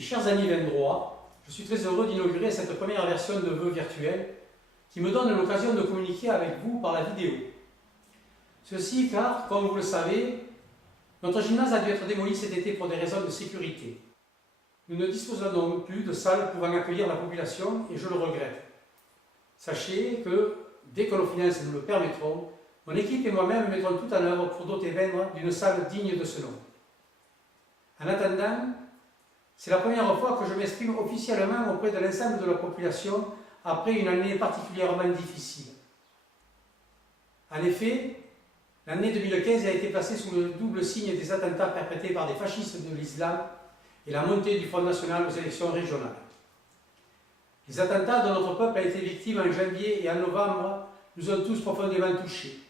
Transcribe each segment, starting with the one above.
Mes chers amis Vendrois, je suis très heureux d'inaugurer cette première version de vœux virtuels qui me donne l'occasion de communiquer avec vous par la vidéo. Ceci car, comme vous le savez, notre gymnase a dû être démoli cet été pour des raisons de sécurité. Nous ne disposons donc plus de salles pouvant accueillir la population et je le regrette. Sachez que, dès que nos finances nous le permettront, mon équipe et moi-même mettrons tout en œuvre pour doter Vendre d'une salle digne de ce nom. En attendant, c'est la première fois que je m'exprime officiellement auprès de l'ensemble de la population après une année particulièrement difficile. En effet, l'année 2015 a été placée sous le double signe des attentats perpétrés par des fascistes de l'islam et la montée du Front National aux élections régionales. Les attentats dont notre peuple a été victime en janvier et en novembre nous ont tous profondément touchés.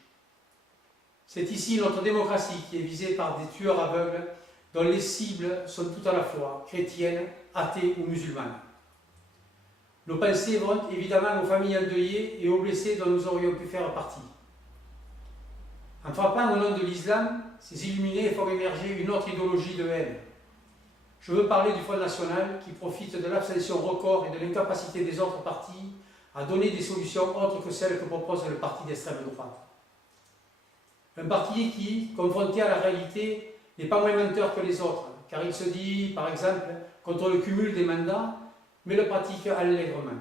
C'est ici notre démocratie qui est visée par des tueurs aveugles dont les cibles sont tout à la fois chrétiennes, athées ou musulmanes. Nos pensées vont évidemment aux familles endeuillées et aux blessés dont nous aurions pu faire partie. En frappant au nom de l'islam, ces illuminés font émerger une autre idéologie de haine. Je veux parler du Front National qui profite de l'abstention record et de l'incapacité des autres partis à donner des solutions autres que celles que propose le parti d'extrême droite. Un parti qui, confronté à la réalité, n'est pas moins menteur que les autres, car il se dit, par exemple, contre le cumul des mandats, mais le pratique allègrement.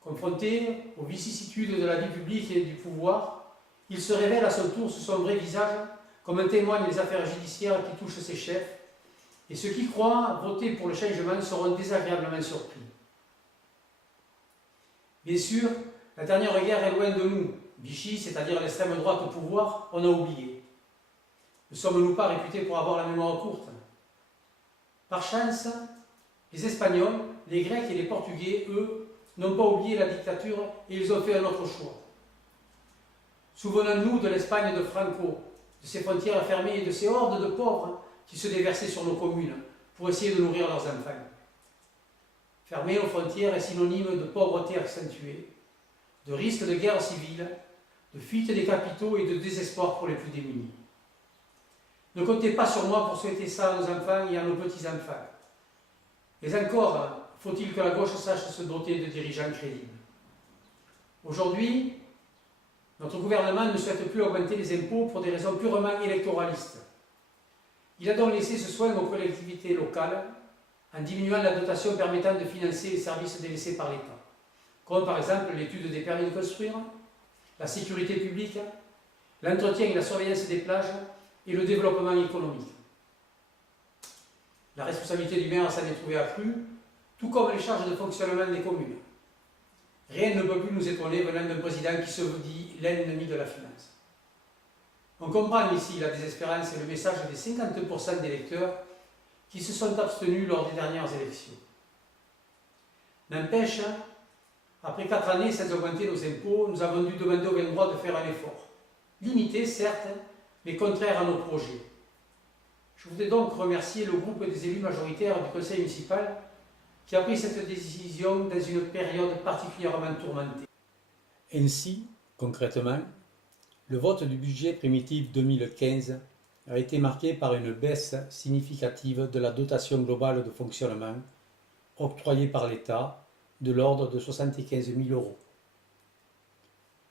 Confronté aux vicissitudes de la vie publique et du pouvoir, il se révèle à son tour sous son vrai visage, comme en témoignent les affaires judiciaires qui touchent ses chefs, et ceux qui croient voter pour le changement seront désagréablement surpris. Bien sûr, la dernière guerre est loin de nous. Vichy, c'est-à-dire l'extrême droite au pouvoir, on a oublié. Ne sommes-nous pas réputés pour avoir la mémoire courte? Par chance, les Espagnols, les Grecs et les Portugais, eux, n'ont pas oublié la dictature et ils ont fait un autre choix. Souvenons-nous de l'Espagne de Franco, de ses frontières fermées et de ces hordes de pauvres qui se déversaient sur nos communes pour essayer de nourrir leurs enfants. Fermer nos frontières est synonyme de pauvreté accentuée, de risque de guerre civile, de fuite des capitaux et de désespoir pour les plus démunis. Ne comptez pas sur moi pour souhaiter ça à nos enfants et à nos petits-enfants. Mais encore, faut-il que la gauche sache se doter de dirigeants crédibles. Aujourd'hui, notre gouvernement ne souhaite plus augmenter les impôts pour des raisons purement électoralistes. Il a donc laissé ce soin aux collectivités locales en diminuant la dotation permettant de financer les services délaissés par l'État, comme par exemple l'étude des permis de construire, la sécurité publique, l'entretien et la surveillance des plages et le développement économique. La responsabilité du maire s'en est trouvée accrue, tout comme les charges de fonctionnement des communes. Rien ne peut plus nous étonner venant d'un président qui se dit l'ennemi de la finance. On comprend ici la désespérance et le message des 50% d'électeurs qui se sont abstenus lors des dernières élections. N'empêche, après 4 années sans augmenter nos impôts, nous avons dû demander au Vendrois de faire un effort. Limité, certes, mais contraire à nos projets. Je voudrais donc remercier le groupe des élus majoritaires du conseil municipal qui a pris cette décision dans une période particulièrement tourmentée. Ainsi, concrètement, le vote du budget primitif 2015 a été marqué par une baisse significative de la dotation globale de fonctionnement octroyée par l'État de l'ordre de 75 000 €.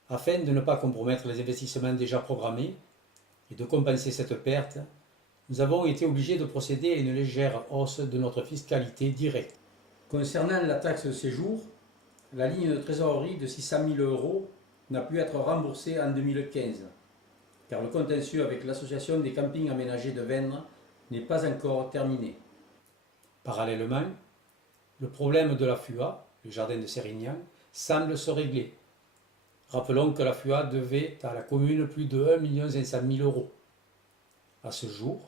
Afin de ne pas compromettre les investissements déjà programmés et de compenser cette perte, nous avons été obligés de procéder à une légère hausse de notre fiscalité directe. Concernant la taxe de séjour, la ligne de trésorerie de 600 000 € n'a pu être remboursée en 2015, car le contentieux avec l'association des campings aménagés de Vendre n'est pas encore terminé. Parallèlement, le problème de la FUA, le jardin de Sérignan, semble se régler. Rappelons que la FUA devait à la commune plus de 1 500 000 €. À ce jour,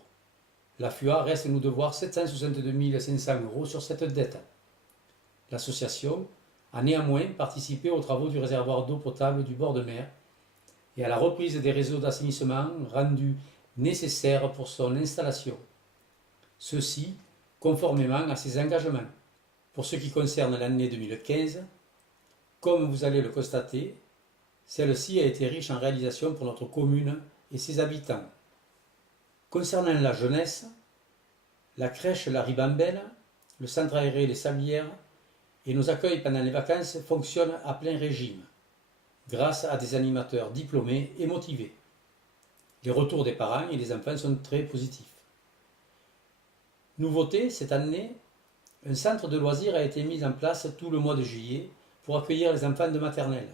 la FUA reste nous devoir 762 500 € sur cette dette. L'association a néanmoins participé aux travaux du réservoir d'eau potable du bord de mer et à la reprise des réseaux d'assainissement rendus nécessaires pour son installation. Ceci conformément à ses engagements. Pour ce qui concerne l'année 2015, comme vous allez le constater, celle-ci a été riche en réalisations pour notre commune et ses habitants. Concernant la jeunesse, La crèche La Ribambelle, le centre aéré Les Sablières et nos accueils pendant les vacances fonctionnent à plein régime, grâce à des animateurs diplômés et motivés. Les retours des parents et des enfants sont très positifs. Nouveauté, cette année, un centre de loisirs a été mis en place tout le mois de juillet pour accueillir les enfants de maternelle.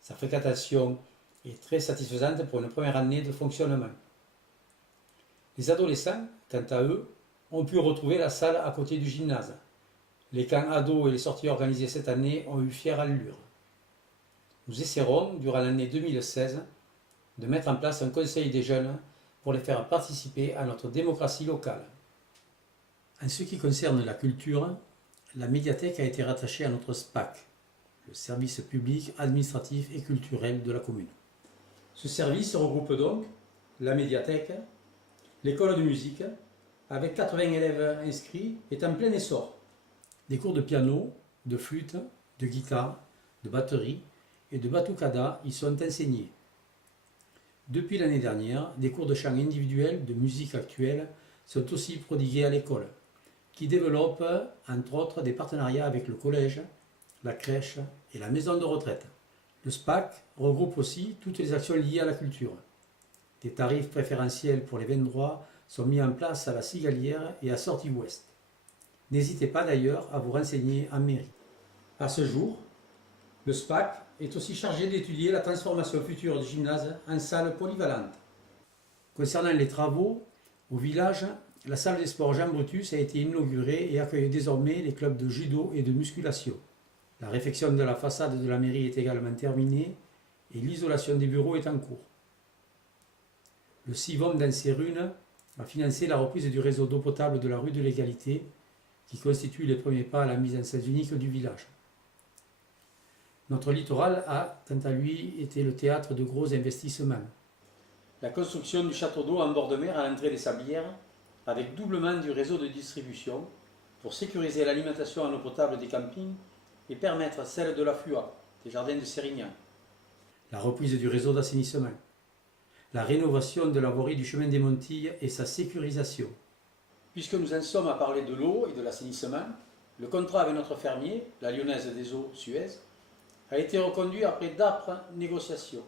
Sa fréquentation est très satisfaisante pour une première année de fonctionnement. Les adolescents, quant à eux, ont pu retrouver la salle à côté du gymnase. Les camps ados et les sorties organisées cette année ont eu fière allure. Nous essaierons, durant l'année 2016, de mettre en place un conseil des jeunes pour les faire participer à notre démocratie locale. En ce qui concerne la culture, la médiathèque a été rattachée à notre SPAC, le service public administratif et culturel de la commune. Ce service regroupe donc la médiathèque, l'école de musique, avec 80 élèves inscrits, est en plein essor. Des cours de piano, de flûte, de guitare, de batterie et de batucada y sont enseignés. Depuis l'année dernière, des cours de chant individuels de musique actuelle sont aussi prodigués à l'école, qui développe entre autres des partenariats avec le collège, la crèche et la maison de retraite. Le SPAC regroupe aussi toutes les actions liées à la culture. Des tarifs préférentiels pour les vins droits sont mis en place à la Cigalière et à Sortie Ouest. N'hésitez pas d'ailleurs à vous renseigner en mairie. À ce jour, le SPAC est aussi chargé d'étudier la transformation future du gymnase en salle polyvalente. Concernant les travaux, au village, la salle des sports Jean Brutus a été inaugurée et accueille désormais les clubs de judo et de musculation. La réfection de la façade de la mairie est également terminée et l'isolation des bureaux est en cours. Le CIVOM d'Anserune a financé la reprise du réseau d'eau potable de la rue de l'Égalité, qui constitue les premiers pas à la mise en scène unique du village. Notre littoral a, quant à lui, été le théâtre de gros investissements. La construction du château d'eau en bord de mer à l'entrée des Sablières, avec doublement du réseau de distribution, pour sécuriser l'alimentation en eau potable des campings et permettre celle de l'affluat, des jardins de Sérignan. La reprise du réseau d'assainissement. La rénovation de la voirie du chemin des Montilles et sa sécurisation. Puisque nous en sommes à parler de l'eau et de l'assainissement, le contrat avec notre fermier, la Lyonnaise des Eaux Suez, a été reconduit après d'âpres négociations.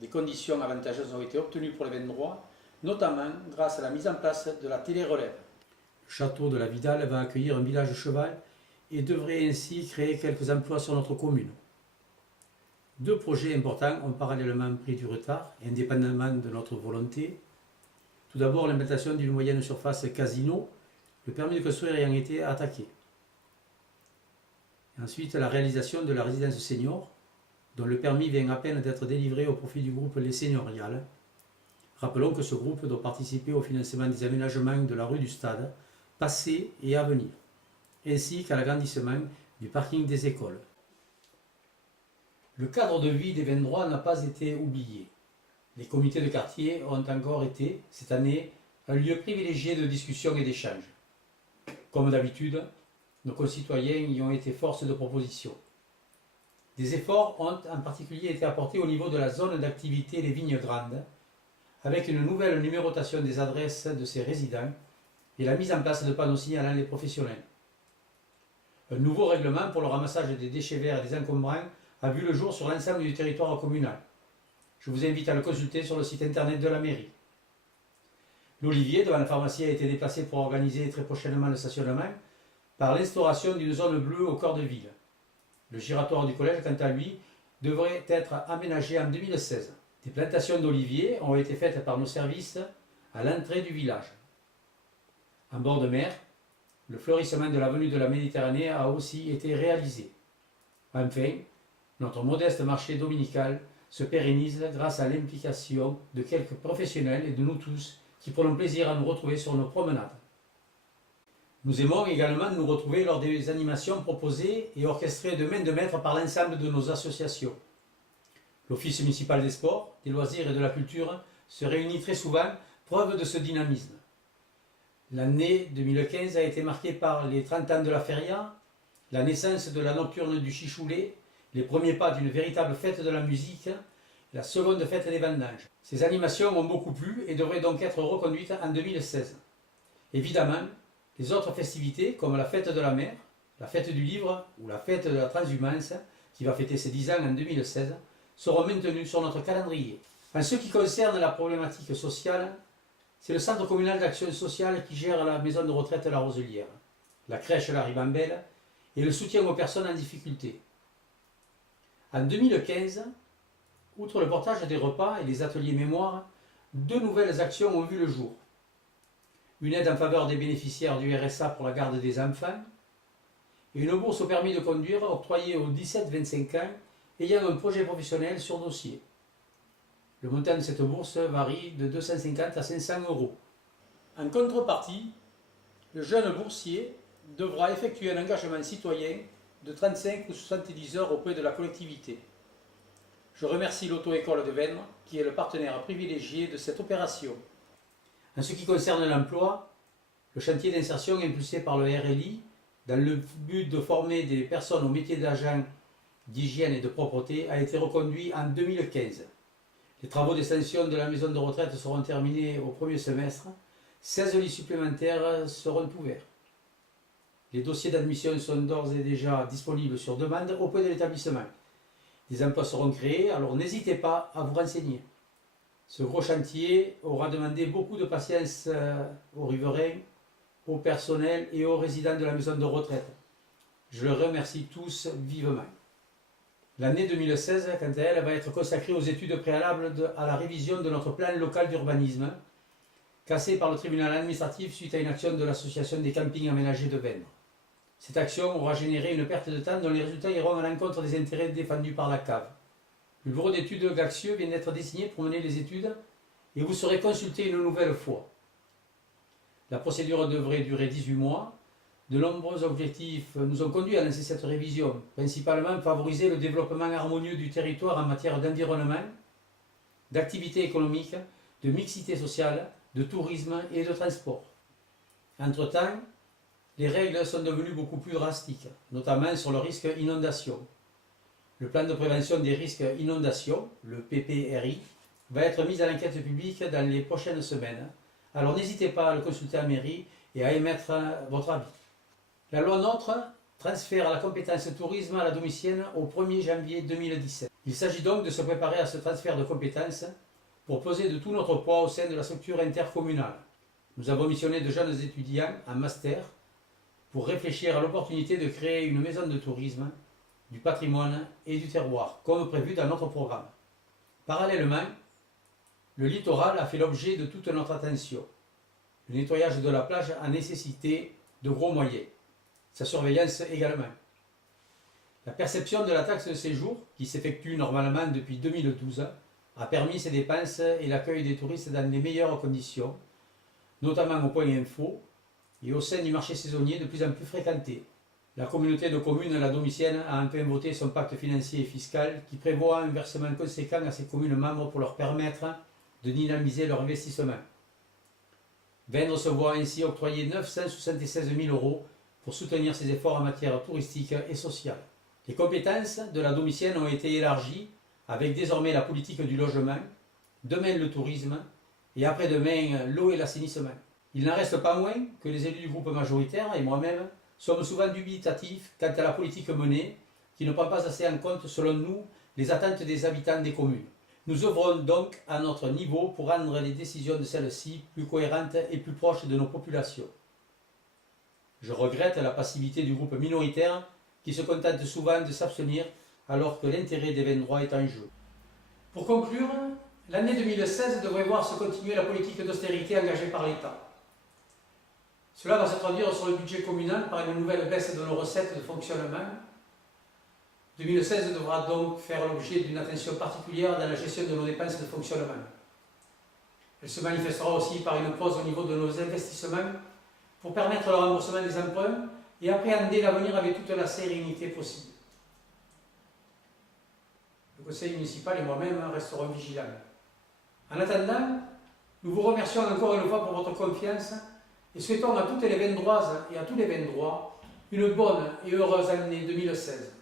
Des conditions avantageuses ont été obtenues pour les vins droits, notamment grâce à la mise en place de la télé-relève. Le château de la Vidal va accueillir un village cheval et devrait ainsi créer quelques emplois sur notre commune. Deux projets importants ont parallèlement pris du retard, indépendamment de notre volonté. Tout d'abord, l'implantation d'une moyenne surface casino, le permis de construire ayant été attaqué. Et ensuite, la réalisation de la résidence senior, dont le permis vient à peine d'être délivré au profit du groupe Les Seigneuriales. Rappelons que ce groupe doit participer au financement des aménagements de la rue du Stade, passé et à venir, ainsi qu'à l'agrandissement du parking des écoles. Le cadre de vie des vins droits n'a pas été oublié. Les comités de quartier ont encore été, cette année, un lieu privilégié de discussion et d'échange. Comme d'habitude, nos concitoyens y ont été force de proposition. Des efforts ont en particulier été apportés au niveau de la zone d'activité Les Vignes Grandes, avec une nouvelle numérotation des adresses de ses résidents et la mise en place de panneaux signalant les professionnels. Un nouveau règlement pour le ramassage des déchets verts et des encombrants a vu le jour sur l'ensemble du territoire communal. Je vous invite à le consulter sur le site internet de la mairie. L'Olivier devant la pharmacie a été déplacé pour organiser très prochainement le stationnement par l'instauration d'une zone bleue au cœur de ville. Le giratoire du collège, quant à lui, devrait être aménagé en 2016. Des plantations d'oliviers ont été faites par nos services à l'entrée du village. En bord de mer, le fleurissement de l'avenue de la Méditerranée a aussi été réalisé. Enfin, notre modeste marché dominical se pérennise grâce à l'implication de quelques professionnels et de nous tous qui prenons plaisir à nous retrouver sur nos promenades. Nous aimons également nous retrouver lors des animations proposées et orchestrées de main de maître par l'ensemble de nos associations. L'Office municipal des sports, des loisirs et de la culture se réunit très souvent, preuve de ce dynamisme. L'année 2015 a été marquée par les 30 ans de la feria, la naissance de la nocturne du Chichoulet, les premiers pas d'une véritable fête de la musique, la seconde fête des vendanges. Ces animations ont beaucoup plu et devraient donc être reconduites en 2016. Évidemment, les autres festivités, comme la fête de la mer, la fête du livre ou la fête de la transhumance, qui va fêter ses 10 ans en 2016, seront maintenues sur notre calendrier. En ce qui concerne la problématique sociale, c'est le Centre communal d'action sociale qui gère la maison de retraite La Roselière, la crèche La Ribambelle et le soutien aux personnes en difficulté. En 2015, outre le portage des repas et les ateliers mémoire, 2 nouvelles actions ont vu le jour. Une aide en faveur des bénéficiaires du RSA pour la garde des enfants et une bourse au permis de conduire octroyée aux 17-25 ans ayant un projet professionnel sur dossier. Le montant de cette bourse varie de 250 à 500 euros. En contrepartie, le jeune boursier devra effectuer un engagement citoyen de 35 ou 70 heures auprès de la collectivité. Je remercie l'auto-école de Vènnes qui est le partenaire privilégié de cette opération. En ce qui concerne l'emploi, le chantier d'insertion impulsé par le RLI dans le but de former des personnes au métier d'agent d'hygiène et de propreté a été reconduit en 2015. Les travaux d'extension de la maison de retraite seront terminés au premier semestre. 16 lits supplémentaires seront ouverts. Les dossiers d'admission sont d'ores et déjà disponibles sur demande auprès de l'établissement. Des emplois seront créés, alors n'hésitez pas à vous renseigner. Ce gros chantier aura demandé beaucoup de patience aux riverains, au personnel et aux résidents de la maison de retraite. Je les remercie tous vivement. L'année 2016, quant à elle, va être consacrée aux études préalables à la révision de notre plan local d'urbanisme, cassé par le tribunal administratif suite à une action de l'association des campings aménagés de Vènnes. Cette action aura généré une perte de temps dont les résultats iront à l'encontre des intérêts défendus par la CAV. Le bureau d'études d'Axieux vient d'être désigné pour mener les études et vous serez consulté une nouvelle fois. La procédure devrait durer 18 mois. De nombreux objectifs nous ont conduits à lancer cette révision, principalement favoriser le développement harmonieux du territoire en matière d'environnement, d'activité économique, de mixité sociale, de tourisme et de transport. Entre-temps, les règles sont devenues beaucoup plus drastiques, notamment sur le risque inondation. Le plan de prévention des risques inondation, le PPRI, va être mis à l'enquête publique dans les prochaines semaines. Alors n'hésitez pas à le consulter à la mairie et à émettre votre avis. La loi NOTRe transfère la compétence tourisme à la Domitienne au 1er janvier 2017. Il s'agit donc de se préparer à ce transfert de compétences pour peser de tout notre poids au sein de la structure intercommunale. Nous avons missionné de jeunes étudiants en master pour réfléchir à l'opportunité de créer une maison de tourisme, du patrimoine et du terroir, comme prévu dans notre programme. Parallèlement, le littoral a fait l'objet de toute notre attention. Le nettoyage de la plage a nécessité de gros moyens. Sa surveillance également. La perception de la taxe de séjour, qui s'effectue normalement depuis 2012, a permis ces dépenses et l'accueil des touristes dans les meilleures conditions, notamment au point info et au sein du marché saisonnier de plus en plus fréquenté. La communauté de communes La Domitienne a enfin voté son pacte financier et fiscal qui prévoit un versement conséquent à ses communes membres pour leur permettre de dynamiser leur investissement. Vènnes se voit ainsi octroyer 976 000 euros pour soutenir ses efforts en matière touristique et sociale. Les compétences de La Domitienne ont été élargies avec désormais la politique du logement, demain le tourisme et après-demain l'eau et l'assainissement. Il n'en reste pas moins que les élus du groupe majoritaire et moi-même sommes souvent dubitatifs quant à la politique menée qui ne prend pas assez en compte, selon nous, les attentes des habitants des communes. Nous œuvrons donc à notre niveau pour rendre les décisions de celles-ci plus cohérentes et plus proches de nos populations. Je regrette la passivité du groupe minoritaire qui se contente souvent de s'abstenir alors que l'intérêt des Vennois est en jeu. Pour conclure, l'année 2016 devrait voir se continuer la politique d'austérité engagée par l'État. Cela va se traduire sur le budget communal par une nouvelle baisse de nos recettes de fonctionnement. 2016 devra donc faire l'objet d'une attention particulière dans la gestion de nos dépenses de fonctionnement. Elle se manifestera aussi par une pause au niveau de nos investissements pour permettre le remboursement des emprunts et appréhender l'avenir avec toute la sérénité possible. Le conseil municipal et moi-même resterons vigilants. En attendant, nous vous remercions encore une fois pour votre confiance et souhaitons à toutes les Vendroises et à tous les Vendrois une bonne et heureuse année 2016.